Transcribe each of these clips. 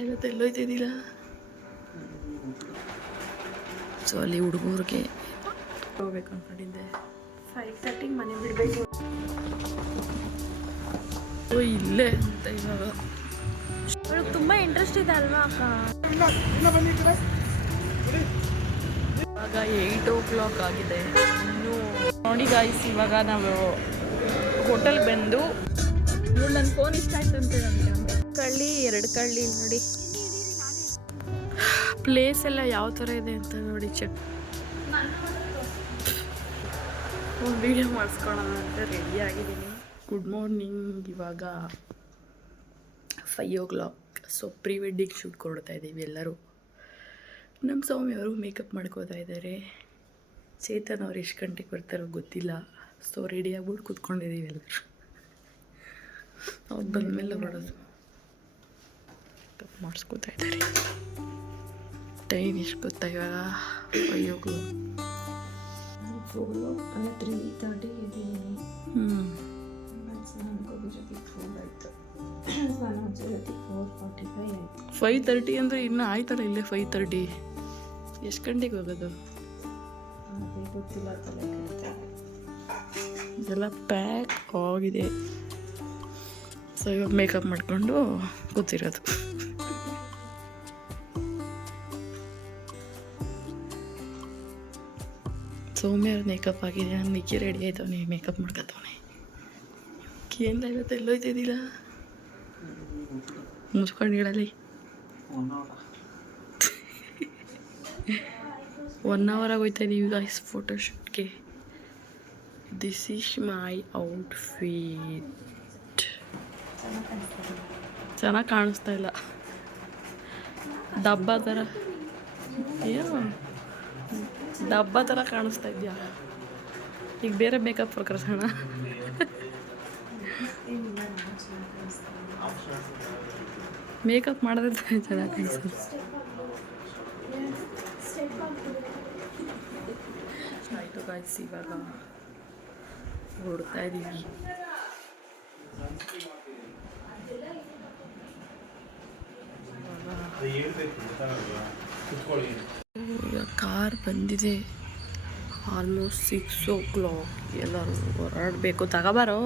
ಎಲ್ಲೋಯ್ತಿದ್ದೀರಾ? So ಅಲ್ಲಿ ಹುಡುಗರಿಗೆ ಹೋಗ್ಬೇಕು ಅನ್ಕೊಂಡಿದ್ದೆ. 5:30 ಮನೆ ಬಿಡಬೇಕು. ಇಲ್ಲೇ ಅಂತ ಇವಾಗ ಅವಳಿಗೆ ತುಂಬ ಇಂಟ್ರೆಸ್ಟ್ ಇದೆ ಅಲ್ವಾ ಅಕ್ಕ? ಇವಾಗ 8 o'clock ಆಗಿದೆ. ಇನ್ನು ನೋಡಿ ಗಾಯ್ಸ್, ಇವಾಗ ನಾವು ಹೋಟೆಲ್ ಬಂದು ನನ್ನ ಫೋನ್ ಇಷ್ಟ ಆಯ್ತು ಅಂತ ನನಗೆ. ಕಳ್ಳಿ 2 ಕಳ್ಳಿ ನೋಡಿ. ಪ್ಲೇಸ್ ಎಲ್ಲ ಯಾವ ಥರ ಇದೆ ಅಂತ ನೋಡಿ ಚೆಕ್ ಒಂದು ವೀಡಿಯೋ ಮಾಡಿಸ್ಕೊಳ್ಳೋಣ ಅಂತ ರೆಡಿ ಆಗಿದ್ದೀನಿ. Good morning. ಇವಾಗ 5 o'clock. So pre wedding shoot ಕೊಡ್ತಾ ಇದ್ದೀವಿ ಎಲ್ಲರೂ. ನಮ್ಮ ಸ್ವಾಮಿ ಅವರು ಮೇಕಪ್ ಮಾಡ್ಕೋತಾ ಇದ್ದಾರೆ. ಚೇತನ್ ಅವ್ರು ಎಷ್ಟು ಗಂಟೆಗೆ ಬರ್ತಾರೋ ಗೊತ್ತಿಲ್ಲ. ಸೊ ರೆಡಿ ಆಗ್ಬಿಟ್ಟು ಕೂತ್ಕೊಂಡಿದ್ದೀವಿ ಎಲ್ಲರೂ. ಅವ್ರು ಬಂದಮೇಲೆ ಹೊರಡೋದು. ಮೇಕಪ್ ಮಾಡಿಸ್ಕೋತಾ ಇದ್ದಾರೆ. ಟೈಮ್ ಎಷ್ಟು ಗೊತ್ತಾ ಇವಾಗ? 5 o'clock. 3:30 ಇದ್ದೀನಿ. ಜೊತೆ 4 ಆಯಿತು. ಸ್ನಾನ ಜೊತೆ 4:45 ಆಯಿತು. 5:30 ಅಂದರೆ ಇನ್ನೂ ಆಯ್ತಲ್ಲ ಇಲ್ಲೇ 5:30. ಎಷ್ಟು ಗಂಟೆಗೆ ಹೋಗೋದು? ಅದೇ ಗೊತ್ತಿಲ್ಲ. ತಲೆ ಇದೆಲ್ಲ ಪ್ಯಾಕ್ ಆಗಿದೆ. ಸೊ ಇವಾಗ ಮೇಕಪ್ ಮಾಡಿಕೊಂಡು ಕೂತಿರೋದು. ಸೌಮ್ಯ ಮೇಕಪ್ ಆಗಿದೆ. ನಿಕ್ಕಿ ರೆಡಿ ಆಯ್ತವನೆ, ಮೇಕಪ್ ಮಾಡ್ಕೊತವನೆ. ಏನು ಇವತ್ತು ಎಲ್ಲೋಯ್ತಿದ್ದೀರಾ? ಮುಚ್ಕೊಂಡು ಇಡಲಿ. 1 hour ಆಗೋಯ್ತಾ ಇದೀವಿ ಗಾಯ್ಸ್ ಫೋಟೋಶೂಟ್ಗೆ. This is my outfit. ಚೆನ್ನಾಗಿ ಕಾಣಿಸ್ತಾ ಇಲ್ಲ. ಡಬ್ಬ ಥರ ಏನು ಡಬ್ಬ ಥರ ಕಾಣಿಸ್ತಾ ಇದೆಯಾ? ಈಗ ಬೇರೆ ಮೇಕಪ್ ಕರ್ಸೋಣ. ಮೇಕಪ್ ಮಾಡಿದ್ರೆ ಚೆನ್ನಾಗಿ ಕಾಣಿಸೋದು. ಆಯಿತು ಗಾಯ್ಸ್, ಇವಾಗ ಹೊಡ್ತಾ ಇದ್ದೀವಿ. ಈಗ ಕಾರ್ ಬಂದಿದೆ. Almost 6 o'clock. ಎಲ್ಲರೂ ಹೊರಡಬೇಕು. ತಗೋಬಾರೋ.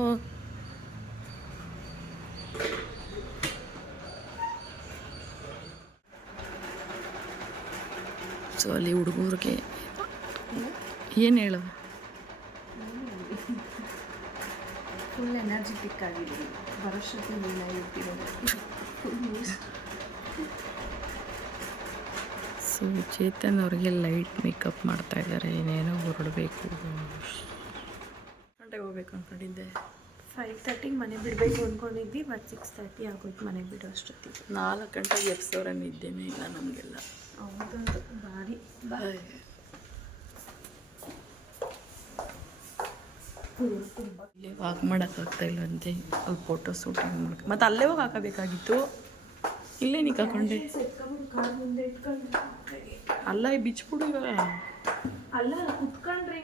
ಸೊ ಅಲ್ಲಿ ಹುಡುಗರಿಗೆ ಏನು ಹೇಳು? ಫುಲ್ ಎನರ್ಜೆಟಿಕ್ ಆಗಿದ್ದೀನಿ. ಬರೋಷ್ಟೊತ್ತಿಗೆ ಏನಾಗಿರ್ತಿರೋದು. ಸೊ ಚೇತನ್ ಅವ್ರಿಗೆ ಲೈಟ್ ಮೇಕಪ್ ಮಾಡ್ತಾ ಇದ್ದಾರೆ. ಏನೇನೋ ಹೊರಡಬೇಕು. ಗಂಟೆಗೆ ಹೋಗ್ಬೇಕು ಅಂದ್ಕೊಂಡಿದ್ದೆ. 5:30 ಮನೆ ಬಿಡಬೇಕು ಅಂದ್ಕೊಂಡಿದ್ವಿ. ಬಟ್ 6:30 ಆಗೋಯ್ತು ಮನೆ ಬಿಡೋ ಅಷ್ಟೊತ್ತಿಗೆ. 4 ಗಂಟೆಗೆ ಎಬ್ಸೋರ ನಿದ್ದೇನೆ ಇಲ್ಲ ನಮಗೆಲ್ಲ. ಹೌದಂತ ಭಾರಿ ಬಾಯ್. ಇಲ್ಲೇ ವಾಕ್ ಮಾಡೋಕ್ಕಾಗ್ತಾ ಇಲ್ಲ ಅಂತೆ. ಅಲ್ಲಿ ಫೋಟೋ ಶೂಟಿಂಗ್ ಮಾಡ್ಕೊ ಮತ್ತು ಅಲ್ಲೇ ಹೋಗಿ ಹಾಕಬೇಕಾಗಿತ್ತು. ಇಲ್ಲೇ ನೀ ಹಾಕೊಂಡೆ ಅಲ್ಲ ಬಿಚ್ಬಿಡು ಇವಾಗ. ಅಲ್ಲ ಕುತ್ಕೊಂಡ್ರೆ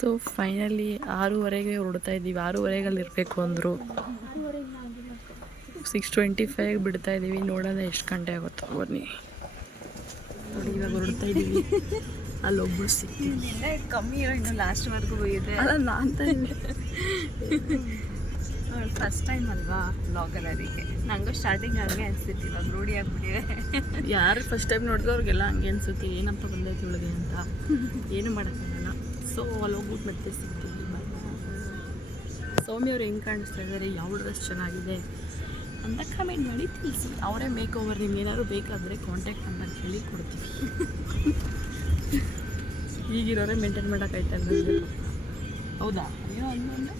ಸೊ ಫೈನಲಿ 6:30ಗೆ ಹೊರಡ್ತಾ ಇದ್ದೀವಿ. 6:30 ಅಲ್ಲಿ ಇರಬೇಕು ಅಂದರು. 6:25 ಬಿಡ್ತಾ ಇದ್ದೀವಿ. ನೋಡೋಣ ಎಷ್ಟು ಗಂಟೆ ಆಗುತ್ತೋ. ಬನ್ನಿ ನೋಡಿ, ಇವಾಗ ಹೊರಡ್ತಾ ಇದ್ದೀವಿ. ಅಲ್ಲೊಬ್ಬರು ಸಿಗ್ತೀವಿ. ಕಮ್ಮಿ ಇರೋ ಇನ್ನು ಲಾಸ್ಟ್ವರೆಗೂ ಇದೆ. ಅಲ್ಲ ನಾನು ಫಸ್ಟ್ ಟೈಮ್ ಅಲ್ವಾ ಬ್ಲಾಗರ್. ಅದಕ್ಕೆ ನನಗೂ ಸ್ಟಾರ್ಟಿಂಗ್ ಹಂಗೆ ಅನಿಸ್ತಿತ್ತು. ಇವಾಗ ರೂಢಿ ಆಗಿಬಿಟ್ಟಿದೆ. ಯಾರು ಫಸ್ಟ್ ಟೈಮ್ ನೋಡಿದ್ರು ಅವ್ರಿಗೆಲ್ಲ ಹಂಗೆ ಅನಿಸುತ್ತೆ, ಏನಪ್ಪ ಬಂದೈತೆ ಒಳಗೆ ಅಂತ. ಏನು ಮಾಡೋಕ್ಕಾಗಲ್ಲ. ಸೊ ಅಲ್ಲಿ ಹೋಗ್ಬಿಟ್ಟು ಮತ್ತೆ ಸಿಗ್ತೀವಿ. ಸೌಮ್ಯ ಅವ್ರು ಹೆಂಗೆ ಕಾಣಿಸ್ತಾ ಇದ್ದಾರೆ, ಯಾವ ಡ್ರೆಸ್ ಚೆನ್ನಾಗಿದೆ ಅಂತ ಕಮೆಂಟ್ ಮಾಡಿ ತಿಳಿಸಿ. ಅವರೇ ಮೇಕ್ ಓವರ್ ನಿಮ್ಗೆ ಏನಾದ್ರು ಬೇಕಾದರೆ ಕಾಂಟ್ಯಾಕ್ಟ್ ನಂಬರ್ ಹೇಳಿ ಕೊಡ್ತೀವಿ. ಈಗಿರೋರೇ ಮೇಂಟೈನ್ ಮಾಡೋಕ್ಕಾಯ್ತಲ್ಲ. ಹೌದಾ? ಏನೋ ಅಂದ್ಕೊಂಡೆ.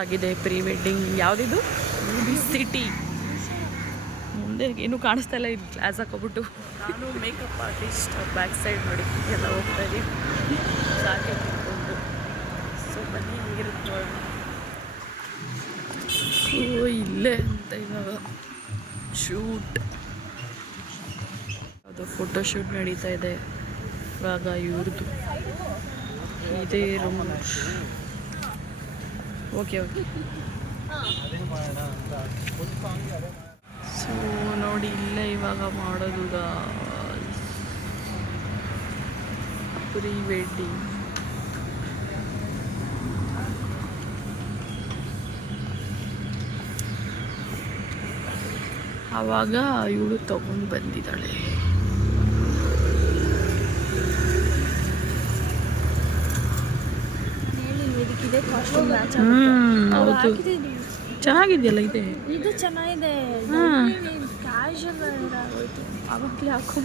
ಆಗಿದೆ ಪ್ರೀ ವೆಡ್ಡಿಂಗ್. ಯಾವುದಿದು? ಸಿಟಿ. ಮುಂದೆ ಏನೂ ಕಾಣಿಸ್ತಾ ಇಲ್ಲ, ಇದು ಗ್ಲಾಸ್ ಹಾಕೋಬಿಟ್ಟು. ನಾನು ಮೇಕಪ್ ಆರ್ಟಿಸ್ಟ್ ಬ್ಯಾಕ್ ಸೈಡ್ ನೋಡಿ ಎಲ್ಲ ಹೋಗ್ತಾ ಇದ್ದೀವಿ ಜಾಕೆ ಇಟ್ಕೊಂಡು. ಸೊ ಬನ್ನಿ ಹೇಗಿರುತ್ತೆ. ಓ ಇಲ್ಲೇ ಅಂತ ಇವಾಗ ಶೂಟ್, ಅದು ಫೋಟೋ ಶೂಟ್ ನಡೀತಾ ಇದೆ ಇವಾಗ ಇವ್ರದ್ದು. ಇದೇ ರೂಮ್. Okay okay. ಸೊ ನೋಡಿ ಇಲ್ಲೇ ಇವಾಗ ಮಾಡೋದು ಪ್ರೀ ವೆಡ್ಡಿಂಗ್. ಆವಾಗ ಇವಳು ತಗೊಂಡು ಬಂದಿದ್ದಾಳೆ. ಹೌದು ಚೆನ್ನಾಗಿದೆಯಲ್ಲ ಇದೆ. ಇದು ಚೆನ್ನಾಗಿದೆ. ಅವಾಗಲೇ ಹಾಕೋ.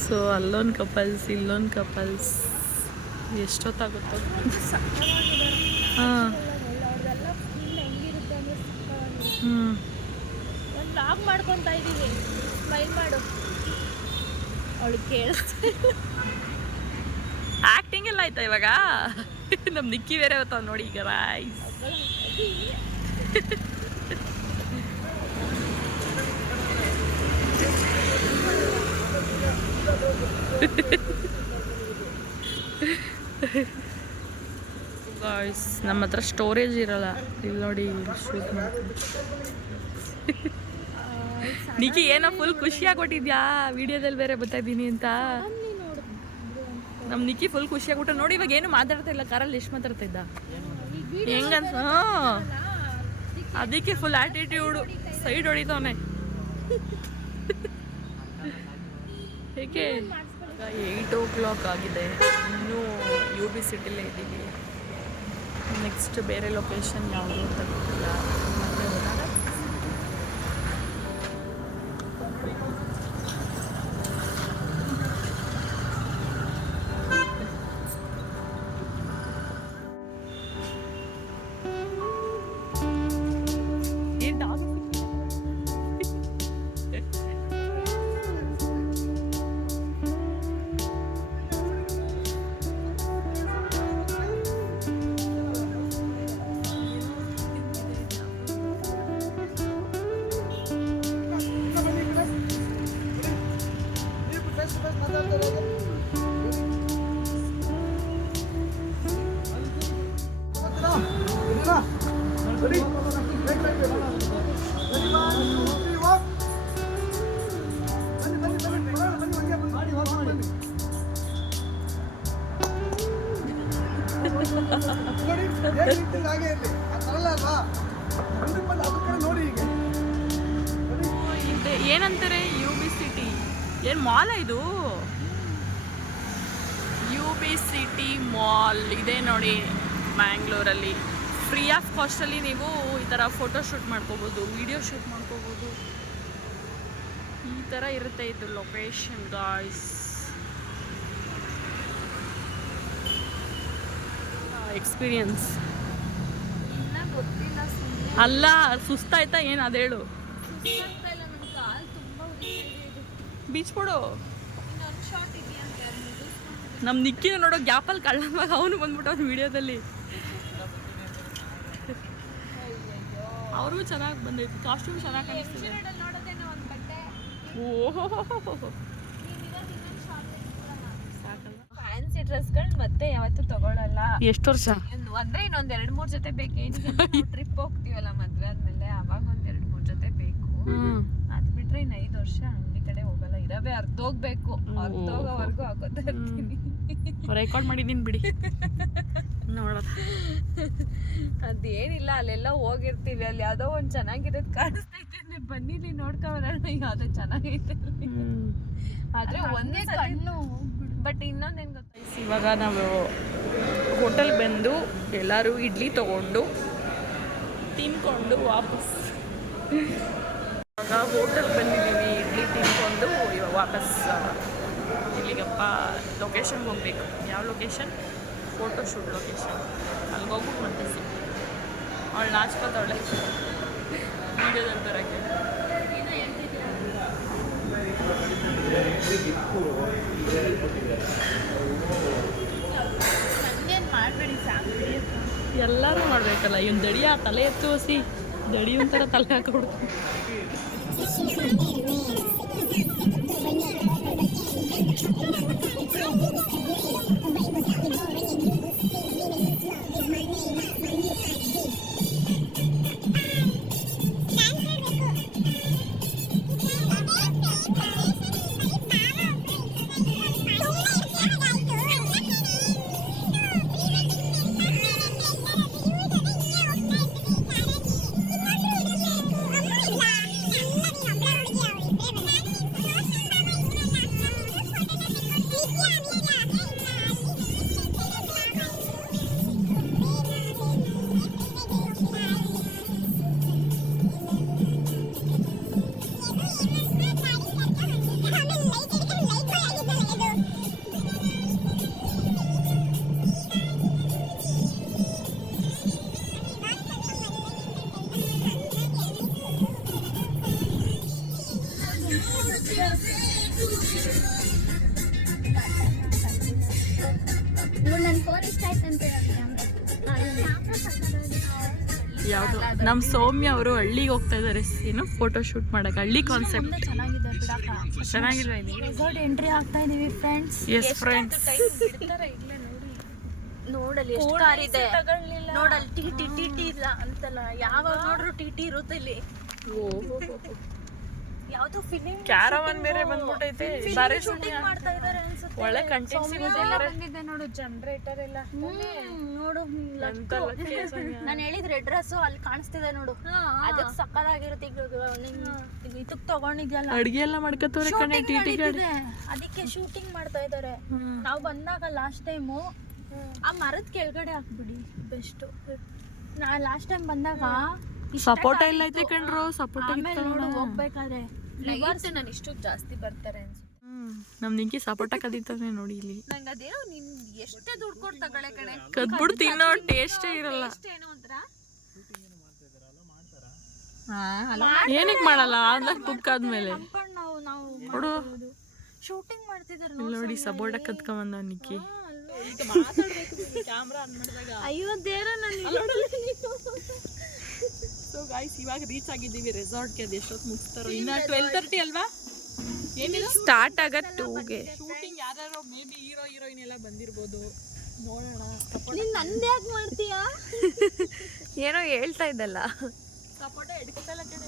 ಸೊ ಅಲ್ಲೊಂದು ಕಪಲ್ಸ್, ಇಲ್ಲೊಂದು ಕಪಲ್ಸ್. ಎಷ್ಟೊತ್ತಾಗುತ್ತೋ. ಹಾಂ ಒಂದು ಲಾಗ್ ಮಾಡ್ಕೊತಾ ಇದ್ದೀವಿ. ಸ್ಮೈಲ್ ಮಾಡು. ಅವಳು ಕೇಳಿಸ್ತಾ ಆ್ಯಕ್ಟಿಂಗ್ ಎಲ್ಲ ಆಯ್ತಾ ಇವಾಗ? ನಮ್ಮ ನಿಕ್ಕಿ ಬೇರೆ ಬರ್ತಾವ ನೋಡಿ ಈಗ. ರೈಸ್ ಗಾಯ್ಸ್, ನಮ್ಮ ಹತ್ರ ಸ್ಟೋರೇಜ್ ಇರಲ್ಲ. ಇಲ್ಲಿ ನೋಡಿ ಶೂಟ್ ಮಾಡ್ತೀನಿ. ನಿಕ್ಕಿ ಏನೋ ಫುಲ್ ಖುಷಿಯಾಗ್ಬಿಟ್ಟಿದ್ಯಾ ವಿಡಿಯೋದಲ್ಲಿ ಬೇರೆ ಬರ್ತಾ ಇದ್ದೀನಿ ಅಂತ. ನಮ್ಮ ನಿಕ್ಕಿ ಫುಲ್ ಖುಷಿಯಾಗ್ಬಿಟ್ಟು ನೋಡಿ. ಇವಾಗ ಏನು ಮಾತಾಡ್ತಾ ಇಲ್ಲ, ಕಾರಲ್ಲಿ ಎಷ್ಟು ಮಾತಾಡ್ತಾ ಇದ್ದ ಹೆಂಗಂತ. ಅದಕ್ಕೆ ಫುಲ್ ಆಟಿಟ್ಯೂಡು, ಸೈಡ್ ಹೊಡಿತವನೆ. ಹೇಗೆ 8 ಆಗಿದೆ, ಇನ್ನೂ UB ಸಿಟಿಲೇ ಇದ್ದೀವಿ. ನೆಕ್ಸ್ಟ್ ಬೇರೆ ಲೊಕೇಶನ್ ಯಾವುದು ಅಂತ ಗೊತ್ತಿಲ್ಲ. ಮತ್ತೆ ಹೋದಾಗ ಏನಂತಾರೆ UB ಸಿಟಿ. ಏನು ಮಾಲ್ ಇದು? UB ಸಿಟಿ ಮಾಲ್ ಇದೆ ನೋಡಿ ಮ್ಯಾಂಗ್ಳೂರಲ್ಲಿ. ಫ್ರೀ ಆಫ್ ಕಾಸ್ಟಲ್ಲಿ ನೀವು ಈ ಥರ ಫೋಟೋ ಶೂಟ್ ಮಾಡ್ಕೋಬೋದು, ವಿಡಿಯೋ ಶೂಟ್ ಮಾಡ್ಕೋಬೋದು. ಈ ಥರ ಇರುತ್ತೆ ಇದು ಲೊಕೇಶನ್ ಗಾಯ್ಸ್. ಎಕ್ಸ್ಪೀರಿಯನ್ಸ್ ಅಲ್ಲ, ಸುಸ್ತಾಯ್ತಾ ಏನು ಅದು ಹೇಳು. ಬೀಚ್ ಬಿಡು. ನಮ್ಮ ನಿಕ್ಕಿನ ನೋಡೋ ಗ್ಯಾಪಲ್ಲಿ ಕಳ್ಳವಾಗ ಅವನು ಬಂದ್ಬಿಟ್ಟು ಅವ್ನು ವಿಡಿಯೋದಲ್ಲಿ. ಅವ್ರಿಗೂ ಚೆನ್ನಾಗಿ ಬಂದೈತಿ, ಕಾಸ್ಟ್ಯೂಮ್ ಚೆನ್ನಾಗಿ ಕಾಣಿಸ್ತಿದೆ. ಫ್ಯಾನ್ಸಿ ಡ್ರೆಸ್ಗಳು ಮತ್ತೆ ಯಾವತ್ತೂ ತಗೊಳ್ಳಲ್ಲ. ಎಷ್ಟು ವರ್ಷ ಅಂದ್ರೆ ಇನ್ನೊಂದ್ 2-3 ಜೊತೆ ಬೇಕು. ಏನಿಗೆ ಟ್ರಿಪ್ ಹೋಗ್ತೀವಲ್ಲ ಮದ್ವೆ ಆದ್ಮೇಲೆ, ಅವಾಗ ಒಂದ್ 2-3 ಜೊತೆ ಬೇಕು. ಅದ್ ಬಿಟ್ರೆ ಇನ್ನು 5 ವರ್ಷ ಅಂಗಡಿ ಕಡೆ ಹೋಗಲ್ಲ. ಇರವೇ ಅರ್ಧೋಗ್ಬೇಕು, ಅರ್ಧೋಗೋವರೆಗೂ ಹಾಕೋತಾ ಇರ್ತೀನಿ. ರೆಕಾರ್ಡ್ ಮಾಡಿದ್ದೀನಿ ಬಿಡಿ ನೋಡೋಣ. ಅದೇನಿಲ್ಲ, ಅಲ್ಲೆಲ್ಲ ಹೋಗಿರ್ತೀವಿ, ಅಲ್ಲಿ ಯಾವ್ದೋ ಒಂದ್ ಚೆನ್ನಾಗಿರೋದು ಕಾಣಿಸ್ತೈತೆ ಅಂದ್ರೆ ಬನ್ನಿಲಿ ನೋಡ್ಕೊಂಬರೋಣ ಯಾವ್ದೋ ಚೆನ್ನಾಗೈತೆ. ಆದ್ರೆ ಒಂದೇ ಕಣ್ಣು. ಬಟ್ ಇನ್ನೊಂದೇನು ಗೊತ್ತಾ, ಇವಾಗ ನಾವು ಹೋಟೆಲ್ಗೆ ಬಂದು ಎಲ್ಲರೂ ಇಡ್ಲಿ ತೊಗೊಂಡು ತಿನ್ಕೊಂಡು ವಾಪಸ್ ಇವಾಗ ಹೋಟೆಲ್ ಬಂದಿದ್ದೀವಿ. ಇಡ್ಲಿ ತಿನ್ಕೊಂಡು ಇವಾಗ ವಾಪಸ್ ಇಲ್ಲಿಗಪ್ಪ ಲೊಕೇಶನ್ಗೆ ಹೋಗಬೇಕು. ಯಾವ ಲೊಕೇಶನ್? Photoshoot location. ಅಲ್ಲಿಗೆ ಹೋಗ್ಬಿಟ್ಟು ಮತ್ತೆ ಅವಳು ನಾಚ್ಕೋತಾವಳೆ ವೀಡಿಯೋದಲ್ಲಿ ಬರೋಕ್ಕೆ. ಎಲ್ಲರೂ ಮಾಡಬೇಕಲ್ಲ. ಇವನು ದಡಿಯ ತಲೆ ಎತ್ತು ಹಸಿ ದಡಿ ಒಂಥರ ತಲೆ ಹಾಕೊಡು. ಯಾವುದು ನಮ್ಮ ಸೌಮ್ಯ ಅವರು ಹಳ್ಳಿಗೆ ಹೋಗ್ತಾ ಇದ್ದಾರೆ. ಏನು ಫೋಟೋ ಶೂಟ್ ಮಾಡಕ್ಕೆ. ಹಳ್ಳಿ ಕಾನ್ಸೆಪ್ಟ್ ಚೆನ್ನಾಗಿಲ್ವಾ? ರೆಸಾರ್ಟ್ ಎಂಟ್ರಿ ಆಗ್ತಾ ಇದೀವಿ ಫ್ರೆಂಡ್ಸ್. ಎಸ್ ಫ್ರೆಂಡ್ಸ್, ನೋಡಲ್ಲಿ ಎಷ್ಟು ಕಾರ್ ಇದೆ. ನೋಡಲ್ಲಿ ಟಿ ಟಿ ಟಿ ಟಿ ಇಲ್ಲ ಅಂತಲ್ಲ, ಯಾವಾಗ ನೋಡ್ರು ಟಿ ಟಿ ಇರುತ್ತೆ ಇಲ್ಲಿ. ಯಾವ್ದೋ ಫಿಲಿಂ ಕ್ಯಾರವನ್ ಬೇರೆ ಬಂದ್ಬಿಟ್ಟೈತೆ. ಬಾರಿ ಶೂಟಿಂಗ್ ಮಾಡ್ತಾ ಇದಾರೆ ಅನ್ಸುತ್ತೆ. ಒಳ್ಳೆ ಕಂಟೆಂಟ್ ಬಂದಿದೆ ನೋಡು, ಜನರೇಟರ್ ಎಲ್ಲ. ನೋಡು ನಾನು ಹೇಳಿದ್ ರೆಡ್ ಡ್ರೆಸ್ ಅಲ್ಲಿ ಕಾಣಿಸ್ತಿದೆ ನೋಡು, ಅದಕ್ಕೆ ಸಕ್ಕದಾಗಿರುತ್ತೆ. ಈಗ ಇದಕ್ ತಗೊಂಡಿದ್ಯಲ್ಲ, ಅಡ್ಗೆ ಎಲ್ಲ ಮಾಡ್ಕೊತವ್ರೆ ಕಣೆ ಟಿಟಿ ಗಾಡಿ. ಅದಕ್ಕೆ ಶೂಟಿಂಗ್ ಮಾಡ್ತಾ ಇದಾರೆ. ನಾವು ಬಂದಾಗ ಲಾಸ್ಟ್ ಟೈಮು ಆ ಮರದ ಕೆಳಗಡೆ ಹಾಕ್ಬಿಡಿ ಬೆಸ್ಟ್. ನಾ ಲಾಸ್ಟ್ ಟೈಮ್ ಬಂದಾಗ ಸಪೋರ್ಟ ಇಲ್ಲ ಐತೆ ಕಣ್ರು. ಸಪೋರ್ಟ್ ನೋಡು ಹೋಗ್ಬೇಕಾದ್ರೆ ನಾನು ಇಷ್ಟು ಜಾಸ್ತಿ ಬರ್ತಾರೆ ಅನ್ಸುತ್ತೆ. ನಮ್ ನಿಂಕಿ ಸಪೋರ್ಟ ಕದೀತಾನೆ ನೋಡಿ ಇಲ್ಲಿ. ನಂಗೆ ಅದೇನೋ ನಿನ್ ಎಷ್ಟೇ ದುಡ್ಡು ಕೊಟ್ಟು ತಗೊಳ್ಳೆ ಕಣೆ, ಕದ್ಬಿಟ್ಟು ತಿನ್ನೋ ಟೇಸ್ಟೇ ಇರಲ್ಲ. ಏನು ಅಂದ್ರ ಏನಕ್ಕೆ ಮಾಡಲ್ಲ? ಆನ್ಲೈನ್ ಬುಕ್ ಆದ್ಮೇಲೆ ನೋಡು ಶೂಟಿಂಗ್ ಮಾಡ್ತಿದಾರೆ ನೋಡಿ. ಸಪೋರ್ಟ ಕದ್ಕೊಂಬಂದ ನಿಕ್ಕಿ. ಅಯ್ಯೋ ದೇರ ಸೊ ಗೈಸ್, ಇವಾಗ ರೀಚ್ ಆಗಿದ್ದೀವಿ ರೆಸಾರ್ಟ್ಗೆ. ಅದು ಎಷ್ಟೊತ್ತು ಮುಗಿಸ್ತಾರೋ? ಇನ್ನ 12:30 ಅಲ್ವಾ? ಏನಿಲ್ಲ, ಸ್ಟಾರ್ಟ್ ಆಗತ್ತೆ 2ಗೆ ಶೂಟಿಂಗ್. ಯಾರು ಮೇ ಬಿ ಹೀರೋ ಹೀರೋಯಿನ್ ಎಲ್ಲ ಬಂದಿರ್ಬೋದು, ನೋಡೋಣ. ನೀನ್ ನಂದೇ ಯಾಕೆ ಮಾಡ್ತೀಯಾ? ಏನೋ ಹೇಳ್ತಾ ಇದ್ದಲ್ಲ. ಸಪೋಟ ಎಡ್ಕಲ್ಲ ಕಡೆ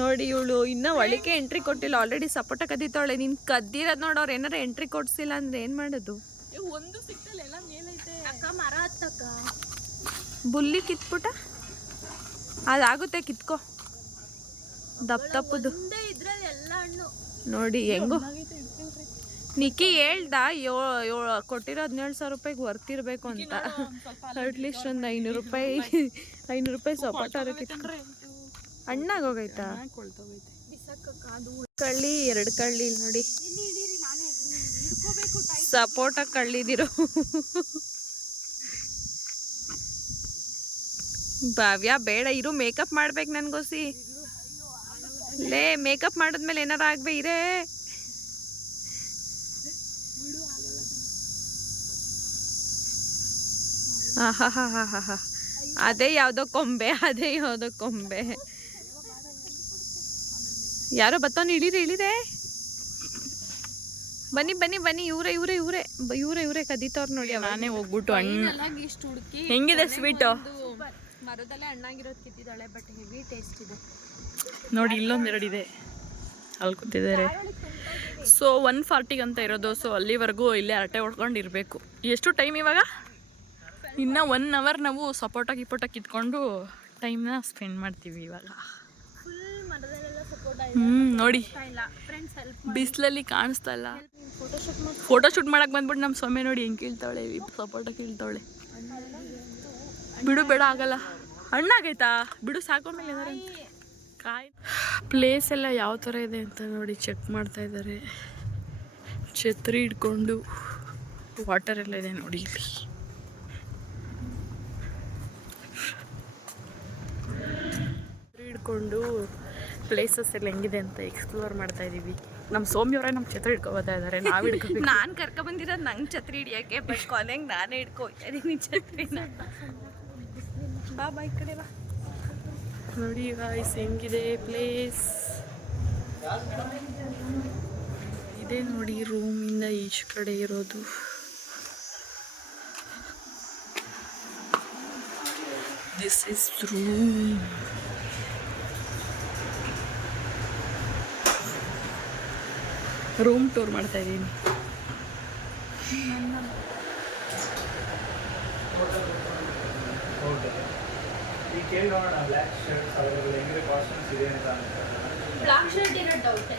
ನೋಡಿ, ಇವಳು ಇನ್ನ ಒಳಗೆ ಎಂಟ್ರಿ ಕೊಟ್ಟಿಲ್ಲ, ಆಲ್ರೆಡಿ ಸಪೋಟ ಕದಿತಾವಳೆ. ನೀನ್ ಕದ್ದಿರೋದ್ ನೋಡ, ಅವ್ರು ಏನಾರ ಎಂಟ್ರಿ ಕೊಡ್ಸಿಲ್ಲ ಅಂದ್ರೆ ಏನ್ ಮಾಡೋದು? ಒಂದು ಸಿಕ್ತಲ್ಲ, ಎಲ್ಲ ಮೇಲೈತೆ. ಅಕ್ಕ ಮರ ಹತ್ತಕ್ಕ ಬುಲ್ಲಿ ಕಿತ್ಬಿಟ್ಟ ಅದಾಗುತ್ತೆ, ಕಿತ್ಕೋ. ದಪ್ಪದು ಇದ್ರಲ್ಲಿ ಎಲ್ಲ ಹಣ್ಣು ನೋಡಿ ಹೆಂಗು. ನಿಕ್ಕಿ ಹೇಳ್ದ ಕೊಟ್ಟಿರೋ 17,000 ರೂಪಾಯಿಗೆ ವರ್ತಿರ್ಬೇಕು ಅಂತ. ಅಟ್ಲೀಸ್ಟ್ ಒಂದು 500 ರೂಪಾಯಿ ಸಪೋಟ ಹಣ್ಣಾಗೋಗೈತಾ? ಕಳ್ಳಿ 2 ಕಳ್ಳಿ ನೋಡಿ, ಸಪೋಟ ಕಳ್ಳಿದಿರೋ. ಭಾವ್ಯ ಬೇಡ ಇರು, ಮೇಕಪ್ ಮಾಡ್ಬೇಕು ನನ್ಗೋಸಿ. ಲೇ ಮೇಕಪ್ ಮಾಡಿದ್ಮೇಲೆ ಏನಾರ ಆಗ್ಬೇ ಇರೇ. ಅದೇ ಯಾವ್ದೋ ಕೊಂಬೆ, ಯಾರೋ ಬತ್ತವನು. ಇಳಿರೆ ಬನ್ನಿ. ಇವ್ರೆ ಕದೀತವ್ರು ನೋಡಿ. ನಾನೇ ಹೋಗ್ಬಿಟ್ಟು ಹಣ್ಣು ಹೆಂಗಿದೆ ಸ್ವೀಟು? ಮರದಲ್ಲೇ ಹಣ್ಣಾಗಿರೋದು ಕಿತ್ತಿದ್ದಾಳೆ, ಬಟ್ ಹೆವಿ ಟೇಸ್ಟ್ ಇದೆ ನೋಡಿ. ಇಲ್ಲೊಂದೆರಡು ಇದೆ, ಅಲ್ಲಿ ಕೂತಿದ್ದಾರೆ. ಸೊ 1:40 ಅಂತ ಇರೋದು. ಸೊ ಅಲ್ಲಿವರೆಗೂ ಇಲ್ಲೇ ಹರಟೆ ಹೊಡ್ಕೊಂಡಿರ್ಬೇಕು. ಎಷ್ಟು ಟೈಮ್ ಇವಾಗ? ಇನ್ನು 1 ಅವರ್ ನಾವು ಸಪೋಟ ಗಿಪೋಟ ಕಿತ್ಕೊಂಡು ಟೈಮ್ನ ಸ್ಪೆಂಡ್ ಮಾಡ್ತೀವಿ ಇವಾಗ. ನೋಡಿ ಬಿಸಿಲಲ್ಲಿ ಕಾಣಿಸ್ತಾ ಇಲ್ಲ. ಫೋಟೋಶೂಟ್ ಮಾಡಕ್ ಬಂದ್ಬಿಟ್ಟು ನಮ್ಮ ಸೊಮ್ಮೆ ನೋಡಿ ಹೆಂಗೆ ಕೀಳ್ತಾವಳೆ, ಸಪೋಟ ಕೀಳ್ತಾವಳೆ. ಬಿಡು ಬೇಡ ಆಗಲ್ಲ, ಹಣ್ಣಾಗೈತಾ ಬಿಡು ಸಾಕೋ ಮೇಲೆ ಏನಾರ ಕಾಯಿ. ಪ್ಲೇಸ್ ಎಲ್ಲ ಯಾವ ಥರ ಇದೆ ಅಂತ ನೋಡಿ ಚೆಕ್ ಮಾಡ್ತಾ ಇದ್ದಾರೆ. ಛತ್ರಿ ಹಿಡ್ಕೊಂಡು ವಾಟರ್ ಎಲ್ಲ ಇದೆ ನೋಡಿ ಇಲ್ಲಿ. ಛತ್ರಿ ಹಿಡ್ಕೊಂಡು ಪ್ಲೇಸಸ್ ಎಲ್ಲ ಹೆಂಗಿದೆ ಅಂತ ಎಕ್ಸ್ಪ್ಲೋರ್ ಮಾಡ್ತಾ ಇದ್ದೀವಿ. ನಮ್ಮ ಸೌಮ್ಯವರೇ ನಮ್ಮ ಛತ್ರಿ ಹಿಡ್ಕೊಬೋತಾ ಇದ್ದಾರೆ, ನಾವು ಹಿಡ್ಕೋಬೇಕು. ನಾನು ಕರ್ಕೊಂಬಂದಿರೋದು ನಂಗೆ ಛತ್ರಿ ಹಿಡಿಯೋಕ್ಕೆ, ಬಟ್ ಕೊನೆಗೆ ನಾನೇ ಹಿಡ್ಕೊತೀನಿ ಛತ್ರಿನ. ಬಾ ಈ ಕಡೆ ಬಾ. ನೋಡಿ ಗಾಯ್ಸ್ ಹೆಂಗಿದೆ ಪ್ಲೇಸ್. ಇದೇ ನೋಡಿ ರೂಮಿಂದ ಈಚೆ ಕಡೆ ಇರೋದು. This is room. Room tour ಮಾಡ್ತಾ ಇದ್ದೀನಿ. ಬ್ಲಾಕ್ ಶರ್ಟ್ ಇರೋ ಡೌಟ್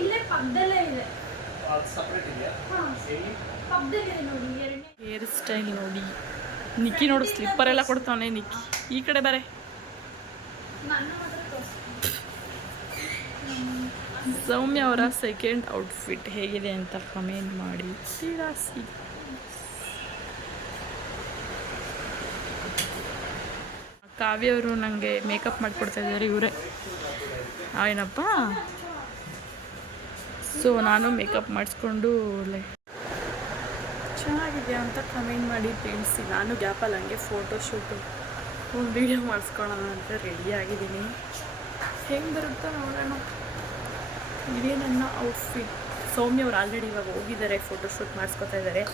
ಇಲ್ಲೇ ಪಕ್ಕದಲ್ಲೇ ಇದೆ. ಪಕ್ಕದಲ್ಲೇ ನೋಡಿ ಎರಡನೇ ಹೇರ್ ಸ್ಟೈಲ್ ನೋಡಿ. ನಿಕ್ಕಿ ನೋಡು ಸ್ಲಿಪ್ಪರ್ ಎಲ್ಲ ಕೊಡ್ತಾನೆ. ನಿಕ್ಕಿ ಈ ಕಡೆ ಬರೆ. ನನ್ನ ಮಾತ್ರ ತೋರಿಸ್ತೀನಿ. ಸೌಮ್ಯ ಅವರ ಸೆಕೆಂಡ್ ಔಟ್ಫಿಟ್ ಹೇಗಿದೆ ಅಂತ ಕಮೆಂಟ್ ಮಾಡಿ ತಿಳಿಸಿ. ಕಾವ್ಯ ಅವರು ನನಗೆ ಮೇಕಪ್ ಮಾಡಿಕೊಡ್ತಾ ಇದ್ದಾರೆ, ಇವರೇ ಏನಪ್ಪ. ಸೊ ನಾನು ಮೇಕಪ್ ಮಾಡಿಸ್ಕೊಂಡು ಚೆನ್ನಾಗಿದೆ ಅಂತ ಕಮೆಂಟ್ ಮಾಡಿ ತಿಳಿಸಿ. ನಾನು ಗ್ಯಾಪಲ್ಲಿ ಹಂಗೆ ಫೋಟೋಶೂಟು ಒಂದು ವೀಡಿಯೋ ಮಾಡಿಸ್ಕೊಳ್ಳೋಣ ಅಂತ ರೆಡಿ ಆಗಿದ್ದೀನಿ. ಹೆಂಗೆ ಬರುತ್ತೋ ನೋಡೋಣ. ಇದೇ ನನ್ನ ಔಟ್ಫಿಟ್. ಸೌಮ್ಯ ಅವ್ರು ಆಲ್ರೆಡಿ ಇವಾಗ ಹೋಗಿದ್ದಾರೆ, ಫೋಟೋಶೂಟ್ ಮಾಡಿಸ್ಕೊತಾ ಇದ್ದಾರೆ.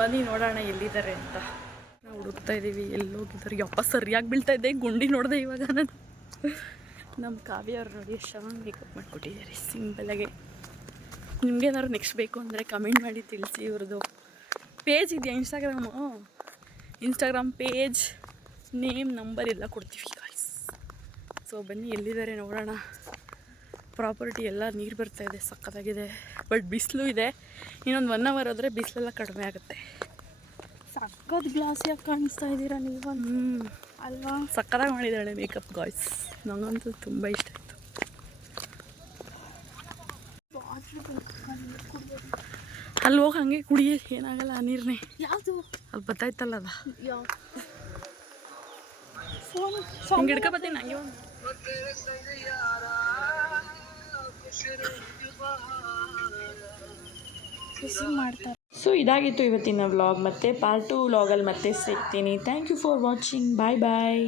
ಬನ್ನಿ ನೋಡೋಣ ಎಲ್ಲಿದ್ದಾರೆ ಅಂತ. ನಾವು ಹುಡುಕ್ತಾ ಇದ್ದೀವಿ ಎಲ್ಲಿ ಹೋಗಿದ್ದಾರೆ. ಯಪ್ಪ ಸರಿಯಾಗಿ ಬೀಳ್ತಾ ಇದ್ದೆ, ಗುಂಡಿ ನೋಡಿದೆ ಇವಾಗ ನಾನು. ನಮ್ಮ ಕಾವ್ಯ ಅವ್ರು ನೋಡಿ ಎಷ್ಟು ಚೆನ್ನಾಗಿ ಮೇಕಪ್ ಮಾಡಿಕೊಟ್ಟಿದ್ದಾರೆ ಸಿಂಪಲಾಗೆ. ನಿಮಗೇನಾದ್ರು ನೆಕ್ಸ್ಟ್ ಬೇಕು ಅಂದರೆ ಕಮೆಂಟ್ ಮಾಡಿ ತಿಳಿಸಿ. ಇವ್ರದ್ದು ಪೇಜ್ ಇದೆಯಾ ಇನ್ಸ್ಟಾಗ್ರಾಮ್ ಪೇಜ್, ನೇಮ್, ನಂಬರ್ ಎಲ್ಲ ಕೊಡ್ತೀವಿ ಗಾಯ್ಸ್. ಸೊ ಬನ್ನಿ ಎಲ್ಲಿದ್ದಾರೆ ನೋಡೋಣ. ಪ್ರಾಪರ್ಟಿ ಎಲ್ಲ ನೀರು ಬರ್ತಾಯಿದೆ, ಸಕ್ಕತ್ತಾಗಿದೆ. ಬಟ್ ಬಿಸಿಲು ಇದೆ. ಇನ್ನೊಂದು 1 hour ಹೋದರೆ ಬಿಸಿಲೆಲ್ಲ ಕಡಿಮೆ ಆಗುತ್ತೆ. ಸಕ್ಕತ್ ಗ್ಲಾಸಿಯಾಗಿ ಕಾಣಿಸ್ತಾ ಇದ್ದೀರಾ ನೀವು ಅಲ್ವಾ? ಸಕ್ಕತ್ತಾಗಿ ಮಾಡಿದ್ದಾಳೆ ಮೇಕಪ್ ಗಾಯ್ಸ್. ನನಗಂತೂ ತುಂಬ ಇಷ್ಟ ಆಯಿತು. ಅಲ್ಲಿ ಹೋಗಿ ಹಾಗೆ ಕುಡಿಯೇ, ಏನಾಗಲ್ಲ ಆ ನೀರನ್ನೇ. ಯಾವುದು ಅಲ್ಲಿ ಬತ್ತಾಯ್ತಲ್ಲ ಅದ ಯಾವ ಹಿಂಗೆ ಹಿಡ್ಕೊಬತ್ತೀನಿ ನಂಗೆ ಒಂದು. ಮಾಡ್ತಾರೆ. ಸೊ ಇದಾಗಿತ್ತು ಇವತ್ತಿನ ವ್ಲಾಗ್. ಮತ್ತೆ ಪಾರ್ಟ್ 2 ವ್ಲಾಗಲ್ಲಿ ಮತ್ತೆ ಸಿಗ್ತೀನಿ. Thank you for watching. Bye bye.